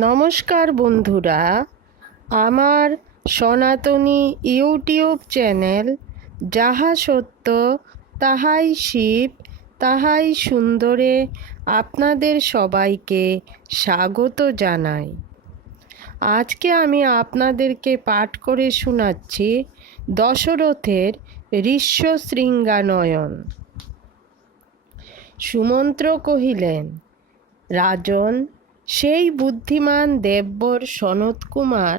নমস্কার বন্ধুরা, আমার সনাতনী ইউটিউব চ্যানেল যাহা সত্য তাহাই শিব তাহাই সুন্দরে আপনাদের সবাইকে স্বাগত জানাই। আজকে আমি আপনাদেরকে পাঠ করে শোনাচ্ছি দশরথের ঋষ্যশৃঙ্গানয়ন। সুমন্ত্র কহিলেন, রাজন, সেই বুদ্ধিমান দেববর সনৎকুমার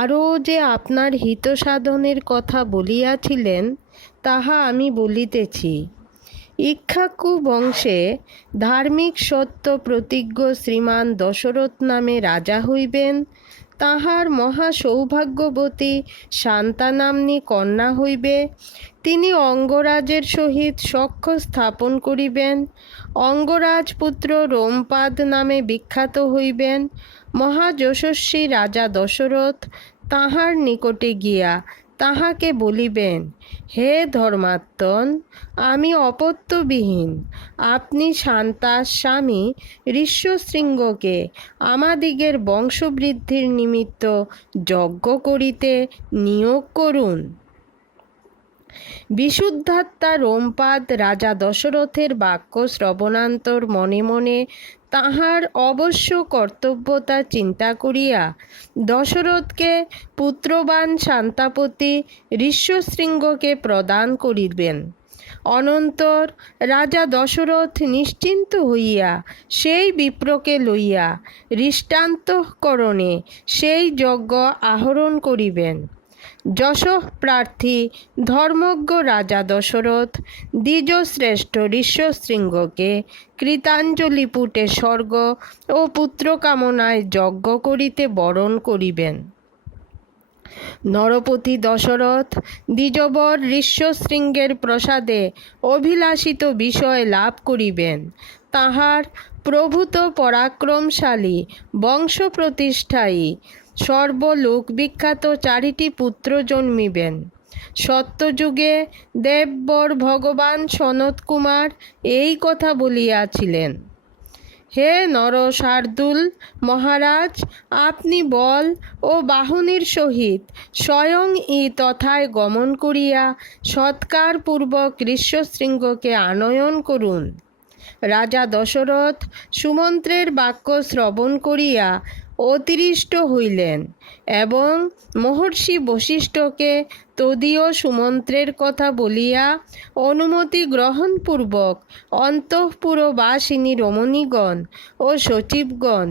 আরও যে আপনার হিতসাধনের কথা বলিয়াছিলেন তাহা আমি বলিতেছি। ইক্ষ্বাকু বংশে ধার্মিক সত্য প্রতিজ্ঞ শ্রীমান দশরথ নামে রাজা হইবেন। তাহার মহা সৌভাগ্যবতী শান্তা নাম্নী কন্যা হইবে। তিনি অঙ্গরাজের সহিত সখ্য স্থাপন করিবেন। অঙ্গরাজপুত্র রোমপাদ নামে বিখ্যাত হইবেন। মহাযশস্বী রাজা দশরথ তাহার নিকটে গিয়া তাহাকে বলিবেন, হে ধর্মাত্মন, আমি অপত্যবিহীন। আপনি শান্তার স্বামী ঋষ্যশৃঙ্গকে আমাদিগের বংশবৃদ্ধির নিমিত্ত যজ্ঞ করিতে নিয়োগ করুন। বিশুদ্ধাত্মা রোমপাদ রাজা দশরথের বাক্য শ্রবণান্তর মনে মনে তাহার অবশ্য কর্তব্যতা চিন্তা করিয়া দশরথকে পুত্রবান শান্তাপতি ঋষ্যশৃঙ্গকে প্রদান করিবেন। অনন্তর রাজা দশরথ নিশ্চিন্ত হইয়া সেই বিপ্রকে লইয়া দৃষ্টান্তকরণে সেই যজ্ঞ আহরণ করিবেন। যশঃ প্রার্থী ধর্মজ্ঞ রাজা দশরথ দ্বিজশ্রেষ্ঠ ঋষ্যশৃঙ্গকে কৃতাঞ্জলিপুটে স্বর্গ ও পুত্র কামনায় যজ্ঞ করিতে বরণ করিবেন। নরপতি দশরথ দ্বিজবর ঋষ্যশৃঙ্গের প্রসাদে অভিলাষিত বিষয় লাভ করিবেন। তাহার প্রভূত পরাক্রমশালী বংশ প্রতিষ্ঠায়ী সর্বলোকবিখ্যাত চারিটি পুত্র জন্মিবেন। সত্যযুগে দেববর ভগবান সনৎকুমার এই কথা বলিয়াছিলেন। হে নরশার্দুল মহারাজ, আপনি বল ও বাহুনীর সহিত স্বয়ং তথায় গমন করিয়া সৎকারপূর্বক ঋষ্যশৃঙ্গকে আনয়ন করুন। রাজা দশরথ সুমন্ত্রের বাক্য শ্রবণ করিয়া অতিষ্ঠ হইলেন এবং মহর্ষি বশিষ্ঠকে তদীয় সুমন্ত্রের কথা বলিয়া অনুমতি গ্রহণপূর্বক অন্তঃপুরবাসিনী রমণীগণ ও সচিবগণ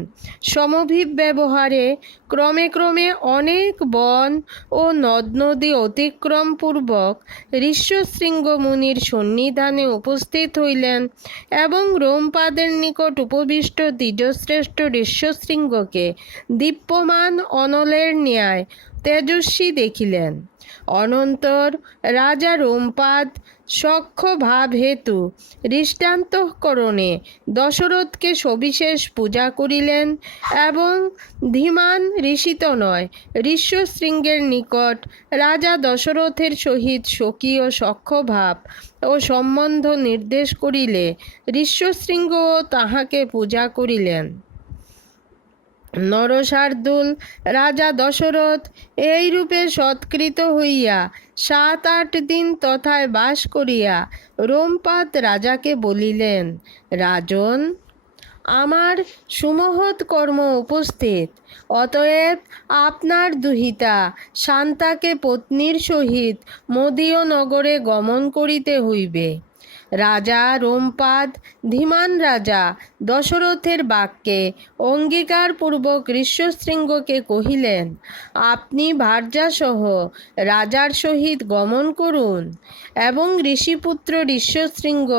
সমভিব্যবহারে ক্রমে ক্রমে অনেক বন ও নদ নদী অতিক্রমপূর্বক ঋষ্যশৃঙ্গ মুনির সন্নিধানে উপস্থিত হইলেন এবং রোমপাদের নিকট উপবিষ্ট দ্বিজশ্রেষ্ঠ ঋষ্যশৃঙ্গকে দীপ্যমান অনলের ন্যায় তেজস্বী দেখিলেন। অনন্তর রাজা রোমপাদ সখ্য ভাব হেতু দৃষ্টান্তকরণে দশরথকে সবিশেষ পূজা করিলেন এবং ধীমান ঋষিতনয় ঋষ্যশৃঙ্গের নিকট রাজা দশরথের সহিত স্বকীয় সখ্যভাব ও সম্বন্ধ নির্দেশ করিলে ঋষ্যশৃঙ্গও তাহাকে পূজা করিলেন। নরশার্দুল রাজা দশরথ এইরূপে সৎকৃত হইয়া 7-8 দিন তথায় বাস করিয়া রোমপাদ রাজাকে বলিলেন, রাজন, আমার সুমহৎ কর্ম উপস্থিত, অতএব আপনার দুহিতা শান্তাকে পত্নীর সহিত মদীয় নগরে গমন করিতে হইবে। রাজা রোমপাদ ধীমান রাজা দশরথের বাক্যে অঙ্গীকারপূর্বক ঋষ্যশৃঙ্গকে কহিলেন, আপনি ভার্যাসহ রাজার সহিত গমন করুন। এবং ঋষিপুত্র ঋষ্যশৃঙ্গ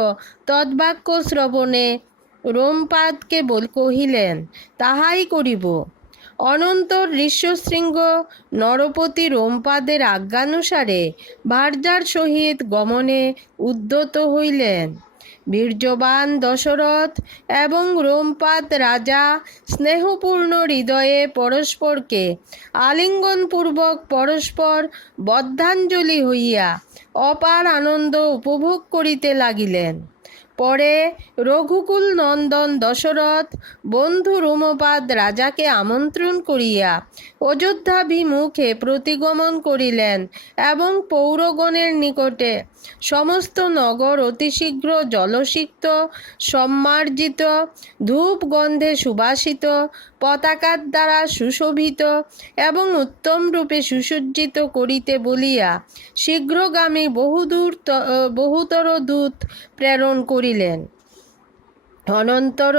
তদ্বাক্য শ্রবণে রোমপাদকে কহিলেন, তাহাই করিব। অনন্তর ঋষ্যশৃঙ্গ নরপতি রোমপাদের আজ্ঞানুসারে ভার্যার সহিত গমনে উদ্যত হইলেন। বীর্যবান দশরথ এবং রোমপাদ রাজা স্নেহপূর্ণ হৃদয়ে পরস্পরকে আলিঙ্গনপূর্বক পরস্পর বদ্ধাঞ্জলি হইয়া অপার আনন্দ উপভোগ করিতে লাগিলেন। পরে রঘুকুল নন্দন দশরথ বন্ধু রোমপাদ রাজাকে আমন্ত্রণ করিয়া অযোধ্যাভিমুখে প্রতিগমন করিলেন এবং পৌরগণের নিকটে সমস্ত নগর অতিশীঘ্র জলসিক্ত সম্মার্জিত ধূপ গন্ধে সুবাসিত পতাকার দ্বারা সুশোভিত এবং উত্তম রূপে সুসজ্জিত করিতে বলিয়া শীঘ্রগামী বহুতর দূত প্রেরণ করিলেন। অনন্তর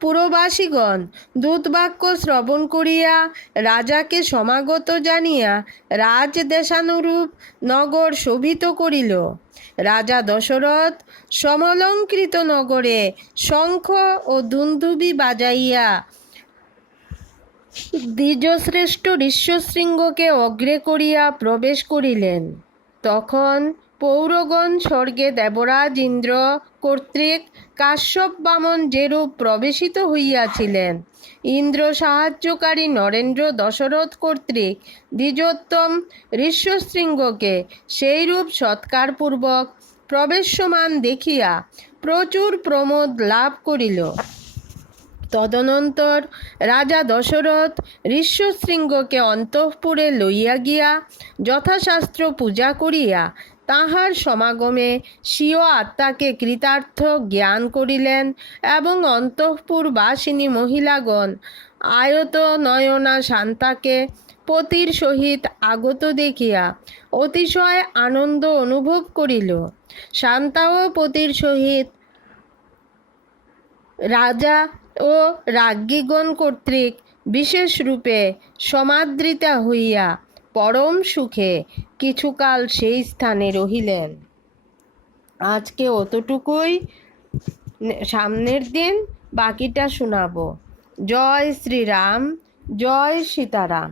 পুরবাসীগণ দূতবাক্য শ্রবণ করিয়া রাজাকে সমাগত জানিয়া রাজদেশানুরূপ নগর শোভিত করিল। রাজা দশরথ সমলঙ্কৃত নগরে শঙ্খ ও দুন্দুভি বাজাইয়া দ্বিজশ্রেষ্ঠ ঋষ্যশৃঙ্গকে অগ্রে করিয়া প্রবেশ করিলেন। তখন পৌরগণ স্বর্গে দেবরাজ ইন্দ্র কর্তৃক কাশ্যপ বামন যেরূপ প্রবেশিত হইয়াছিলেন, ইন্দ্র সাহায্যকারী নরেন্দ্র দশরথ কর্তৃক দ্বিজোত্তম ঋষ্যশৃঙ্গকে সেইরূপ সৎকারপূর্বক প্রবেশ্যমান দেখিয়া প্রচুর প্রমোদ লাভ করিল। তদনন্তর রাজা দশরথ ঋষ্যশৃঙ্গকে অন্তঃপুরে লইয়া গিয়া যথাশাস্ত্র পূজা করিয়া তাহার সমাগমে স্বীয় আত্মাকে কৃতার্থ জ্ঞান করিলেন এবং অন্তঃপুরবাসিনী মহিলাগণ আয়ত নয়না শান্তাকে পতির সহিত আগত দেখিয়া অতিশয় আনন্দ অনুভব করিল। শান্তাও পতির সহিত রাজা ও রাজ্ঞীগণ কর্তৃক বিশেষ রূপে সমাদৃতা হইয়া পরম সুখে কিছুকাল সেই স্থানে রহিলেন। আজকে অতটুকুই, সামনের দিন বাকিটা শোনাবো। জয় শ্রীরাম, জয় সীতারাম।